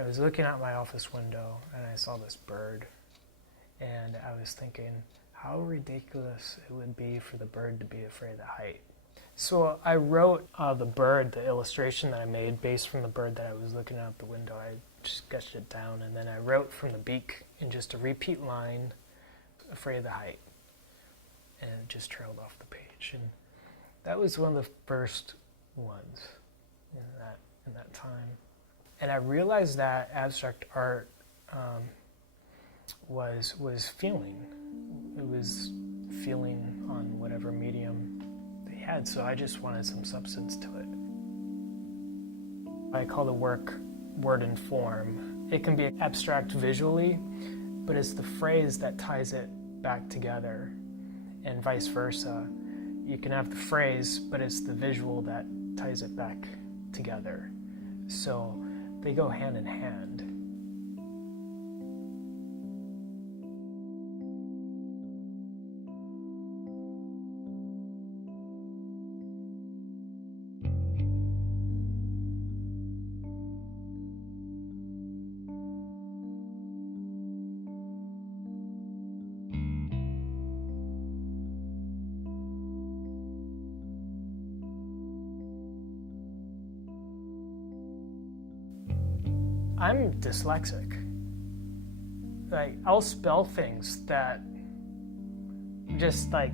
I was looking out my office window and I saw this bird, and I was thinking how ridiculous it would be for the bird to be afraid of height. So I wrote the bird, the illustration that I made based from the bird that I was looking out the window. I just sketched it down, and then I wrote from the beak in just a repeat line, afraid of the height, and it just trailed off the page. And that was one of the first ones in that time. And I realized that abstract art was feeling. It was feeling on whatever medium they had, so I just wanted some substance to it. I call the work word and form. It can be abstract visually, but it's the phrase that ties it back together, and vice versa. You can have the phrase, but it's the visual that ties it back together. So they go hand in hand. I'm dyslexic. Like, I'll spell things that just like,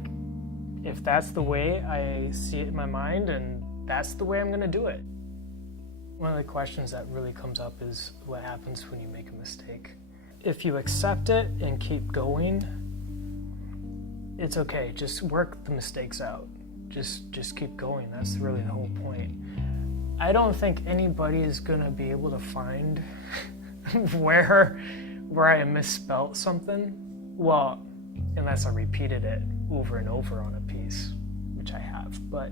if that's the way I see it in my mind, and that's the way I'm gonna do it. One of the questions that really comes up is what happens when you make a mistake. If you accept it and keep going, it's okay. Just work the mistakes out. Just keep going. That's really the whole point. I don't think anybody is gonna be able to find where I misspelt something. Well, unless I repeated it over and over on a piece, which I have. But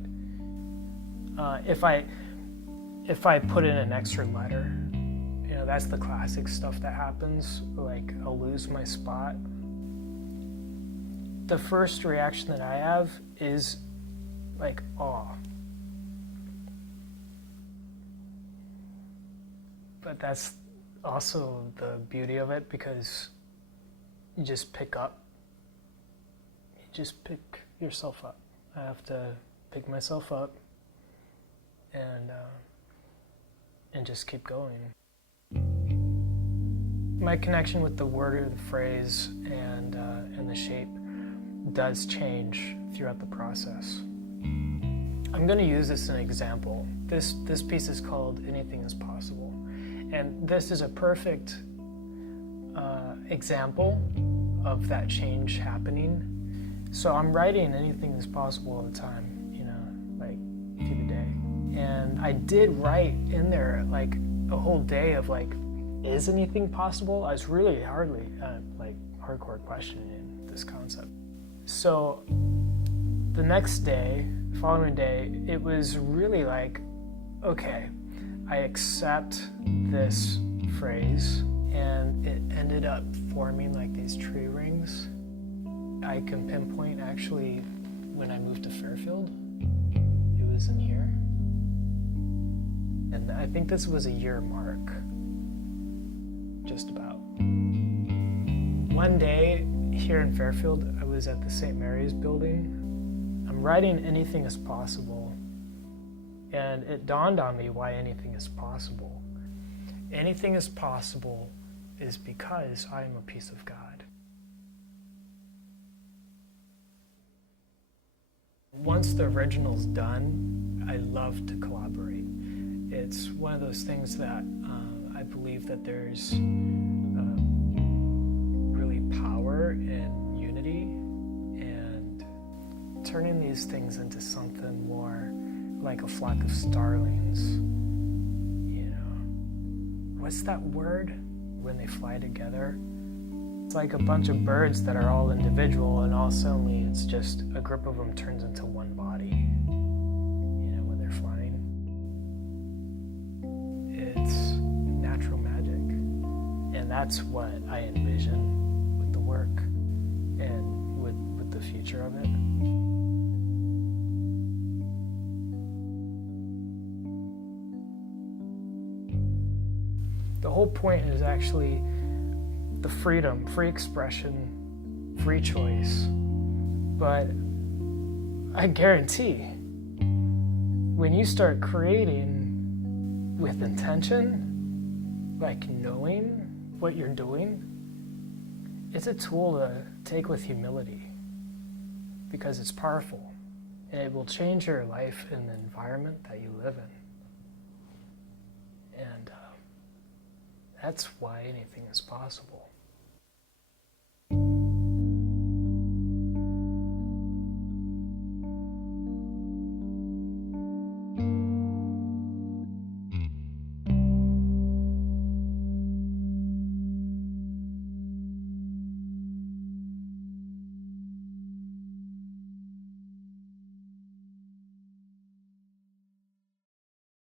if I put in an extra letter, you know, that's the classic stuff that happens. Like, I'll lose my spot. The first reaction that I have is like awe. But that's also the beauty of it, because you just pick yourself up. I have to pick myself up and just keep going. My connection with the word or the phrase and the shape does change throughout the process. I'm going to use this as an example. This piece is called Anything is Possible. And this is a perfect example of that change happening. So I'm writing anything is possible all the time, you know, like through the day. And I did write in there like a whole day of like, is anything possible? I was really hardcore questioning this concept. So the next day, the following day, it was really like, okay, I accept this phrase, and it ended up forming like these tree rings. I can pinpoint actually when I moved to Fairfield, it was in here. And I think this was a year mark, just about. One day here in Fairfield, I was at the St. Mary's building. I'm writing Anything is Possible. And it dawned on me why anything is possible. Anything is possible is because I am a piece of God. Once the original's done, I love to collaborate. It's one of those things that I believe that there's really power in unity, and turning these things into something more like a flock of starlings, you know. What's that word when they fly together? It's like a bunch of birds that are all individual, and all suddenly it's just a group of them turns into one body, you know, when they're flying. It's natural magic. And that's what I envision with the work and with the future of it. The whole point is actually the freedom, free expression, free choice. But I guarantee, when you start creating with intention, like knowing what you're doing, it's a tool to take with humility because it's powerful and it will change your life and the environment that you live in. And that's why anything is possible.